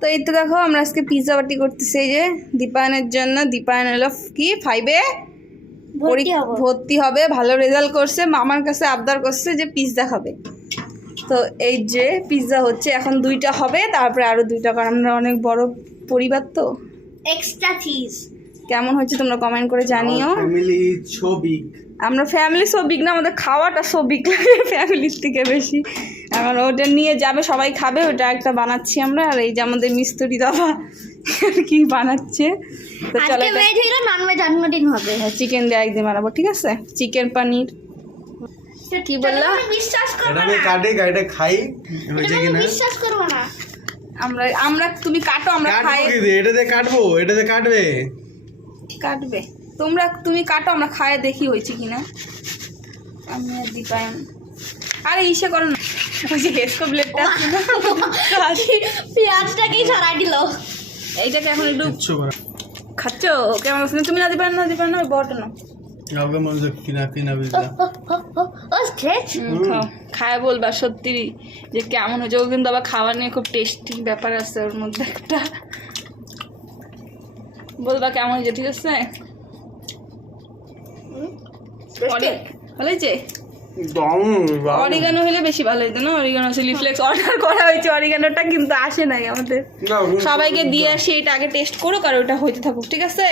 তো এই তো দেখো আমরা আজকে পিৎজা পার্টি করতেছি, এই যে দীপায়নের জন্য। দীপায়ন হলো কি 5-এ ভর্তি হবে, ভালো রেজাল্ট করছে, মামার কাছে আবদার করছে যে পিৎজা খাবে। তো এই যে পিৎজা হচ্ছে, এখন 2টা হবে, তারপরে আরো 2টা, কারণ আমরা অনেক বড় পরিবার তো। এক্সট্রা চিজ কেমন হচ্ছে তোমরা কমেন্ট করে জানিও। ফ্যামিলি সো বিগ, আমরা ফ্যামিলি সো বিগ না, আমাদের খাওয়াটা সো বিগ লাগে ফ্যামিলির থেকে বেশি। এখন ওটা নিয়ে যাবে, সবাই খাবে, ওটা একটা বানাচ্ছি আমরা। আর এই যে আমাদের মিস্ত্রি দাদা কি বানাচ্ছে। তো চলো, আজকে ভেজ হইলো, নন ভেজ জন্মদিন হবে। চিকেন দিয়ে একদিন বানাবো, ঠিক আছে? চিকেন পনির। কি বললা? বিশ্বাস করো এটা না, আমি কাটে গাইটা খাই, হয়েছে কি না? বিশ্বাস করবো না। আমরা তুমি কাটো, আমরা খাই। কাটবো কি দিয়ে? এটা দিয়ে কাটবো, এটা দিয়ে কাটবে। কাটবে তুমি কাটো, আমরা খায় দেখি হয়েছে কিনা। আমি আর দীপায়ন আরে ইসে করো না, ওই যে হেসকো ব্লেডটা পেঁয়াজটাকেই সরাই দিল। এইটাকে এখন একটু কিচ্ছু করা খাচ্ছ কেমন? তুমি না দীপায়ন না, দীপায়ন না, বড়টা না। কাউকে মনে হচ্ছে কিনা কিনা পিৎজা। ও স্ট্রেচ খায় বলবা সত্যি যে কেমন হয়েছে। ও কিন্তু আবার খাওয়া নিয়ে খুব টেস্টি ব্যাপার আছে ওর মধ্যে একটা। বলবা কেমন হয়েছে, ঠিক আছে? ভালো হয়েছে? অরিগানো হলে বেশি ভালো হতো না? অরিগানো চিলি ফ্লেক্স অর্ডার করা হয়েছে, অরিগানোটা কিন্তু আসে নাই আমাদের। সবাইকে দিয়ে আসি, এটা আগে টেস্ট করুক আর ওটা হইতে থাকুক, ঠিক আছে?